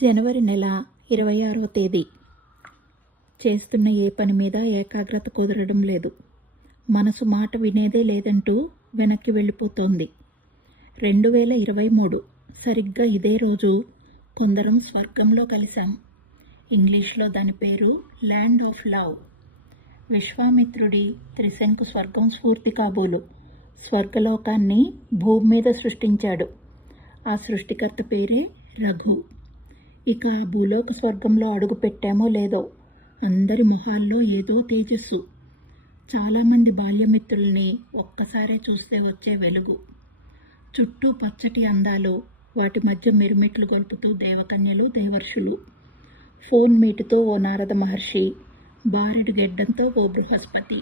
జనవరి నెల 26వ తేదీ. చేస్తున్న ఏ పని మీద ఏకాగ్రత కుదరడం లేదు. మనసు మాట వినేదే లేదంటూ వెనక్కి వెళ్ళిపోతోంది. 2023 సరిగ్గా ఇదే రోజు కొందరం స్వర్గంలో కలిశాం. ఇంగ్లీష్లో దాని పేరు ల్యాండ్ ఆఫ్ లవ్. విశ్వామిత్రుడి త్రిశంకు స్వర్గం స్ఫూర్తి కాబోలు స్వర్గలోకాన్ని భూమి మీద సృష్టించాడు. ఆ సృష్టికర్త పేరే రఘు. ఇక ఆ భూలోక స్వర్గంలో అడుగు పెట్టామో లేదో అందరి మొహాల్లో ఏదో తేజస్సు. చాలామంది బాల్యమిత్రుల్ని ఒక్కసారే చూస్తే వచ్చే వెలుగు. చుట్టూ పచ్చటి అందాలు, వాటి మధ్య మిరుమిట్లు గొలుపుతూ దేవకన్యలు, దేవర్షులు. ఫోన్ మీటుతో ఓ నారద మహర్షి, బారెడు గెడ్డంతో ఓ బృహస్పతి.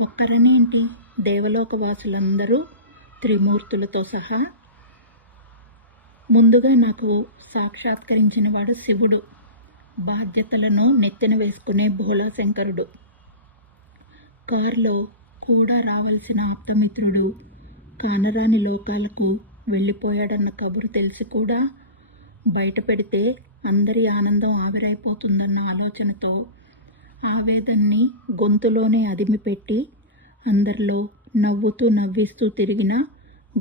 ఒక్కరనేంటి, దేవలోక వాసులందరూ త్రిమూర్తులతో సహా. ముందుగా నాకు సాక్షాత్కరించిన వాడు శివుడు, బాధ్యతలను నెత్తిన వేసుకునే భోళాశంకరుడు. కారులో కూడా రావాల్సిన ఆప్తమిత్రుడు కానరాని లోకాలకు వెళ్ళిపోయాడన్న కబురు తెలిసి కూడా బయట పెడితే అందరి ఆనందం ఆవిరైపోతుందన్న ఆలోచనతో ఆవేదన్ని గొంతులోనే అదిమిపెట్టి అందరిలో నవ్వుతూ నవ్విస్తూ తిరిగిన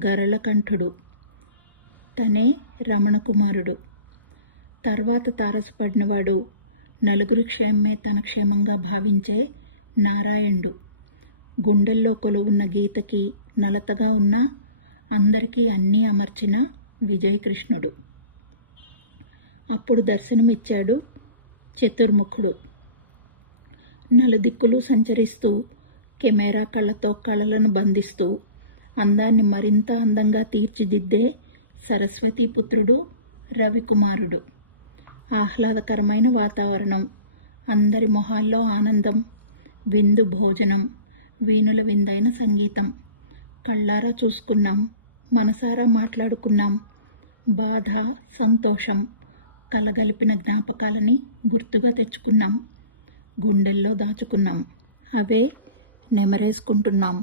గరళకంఠుడు. తనే రమణకుమారుడు. తర్వాత తారసపడినవాడు, నలుగురి క్షేమమే తన క్షేమంగా భావించే నారాయణుడు. గుండెల్లో కొలువున్న గీతకి నలతగా ఉన్న అందరికీ అన్నీ అమర్చిన విజయకృష్ణుడు. అప్పుడు దర్శనమిచ్చాడు చతుర్ముఖుడు. నలుదిక్కులు సంచరిస్తూ కెమెరా కళ్ళతో కళలను బంధిస్తూ అందాన్ని మరింత అందంగా తీర్చిదిద్దే సరస్వతీపుత్రుడు రవికుమారుడు. ఆహ్లాదకరమైన వాతావరణం, అందరి మొహాల్లో ఆనందం, విందు భోజనం, వీణుల విందైన సంగీతం. కళ్ళారా చూసుకున్నాం, మనసారా మాట్లాడుకున్నాం. బాధ, సంతోషం కలగలిపిన జ్ఞాపకాలని గుర్తుగా తెచ్చుకున్నాం. గుండెల్లో దాచుకున్నాం. అవే నెమరేసుకుంటున్నాం.